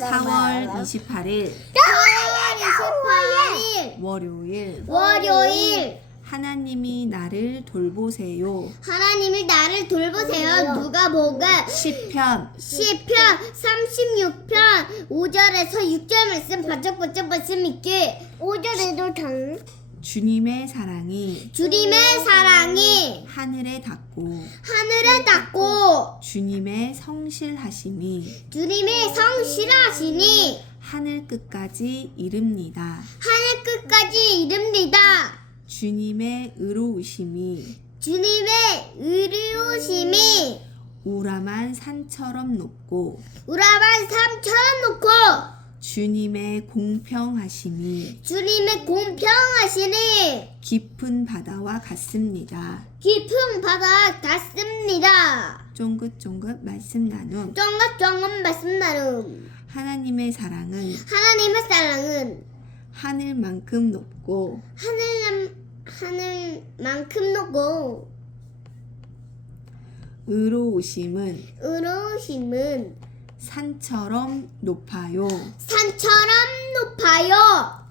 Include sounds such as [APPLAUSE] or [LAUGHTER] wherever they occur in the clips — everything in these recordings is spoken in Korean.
4월 28일. 4월 28일. 월요일. 월요일. 하나님이 나를 돌보세요. 하나님이 나를 돌보세요. 누가 보가 10편. 10편 36편 5절에서 6절 말씀 번쩍번쩍 말씀 있게. 5절에도 당 주님의 사랑이 주님의 사랑이 하늘에 닿고 하늘에 닿고 주님의 성실하심이 주님의 성실하시니 하늘 끝까지 이릅니다. 하늘 끝까지 이릅니다. 주님의 의로우심이 주님의 의리우심이 우람한 산처럼 높고 삼천 놓고 주님의 공평하심이 주님의 공평하시니 깊은 바다와 같습니다. 깊은 바다 닿습니다. 쫑긋쫑긋 말씀 나눔 쫑긋쫑긋 말씀 나눔 하나님의 사랑은 하나님의 사랑은 하늘만큼 높고 하늘 하늘만큼 높고 의로우심은 의로우심은 산처럼 높아요. 산처럼 높아요.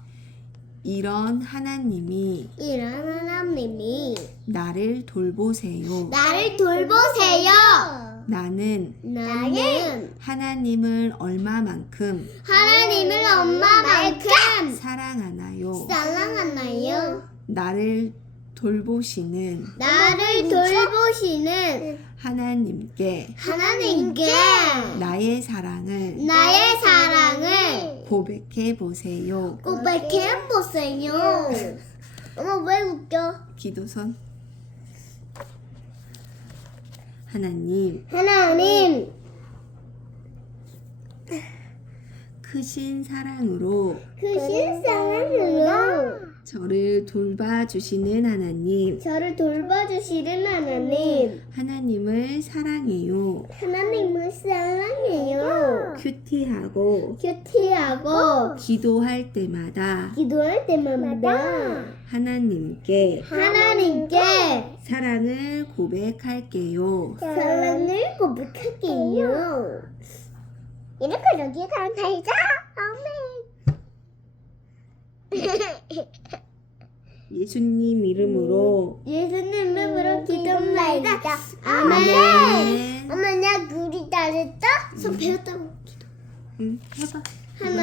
이런 하나님이 이런 하나님이 나를 돌보세요. 나를 돌보세요. 나는 나는 하나님을 얼마만큼 하나님을 엄마만큼 사랑하나요? 사랑하나요? 나를 돌보시는 나를 돌보시는 하나님께 하나님께 나의 사랑을 나의 사랑을 고백해 보세요. 고백해 보세요. 엄마 [LAUGHS] 왜 웃겨? 기도선 하나님 하나님 크신 사랑으로 크신 사랑으로 저를 돌봐주시는 하나님 저를 돌봐주시는 하나님 하나님을 사랑해요. 하나님을 사랑해요. 큐티하고 큐티하고 기도할 때마다 기도할 때마다 하나님께 하나님께 사랑을 고백할게요. 사랑을 고백할게요. 이렇게 여기 가면 되죠? 예수님 이름으로 예수님 이름으로 기도합니다. 아멘. 아멘. 엄마 나 그리 잘했다. 손 배웠다고. 응, 해봐. 하나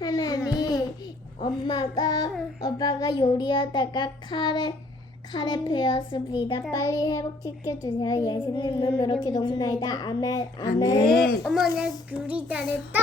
하나님 엄마가 아빠가 요리하다가 칼에 칼에 베었습니다. 빨리 회복시켜 주세요. 예수님은 이렇게 높나이다. 아멘. 아멘. 아멘. 어머니 그리 잘했다.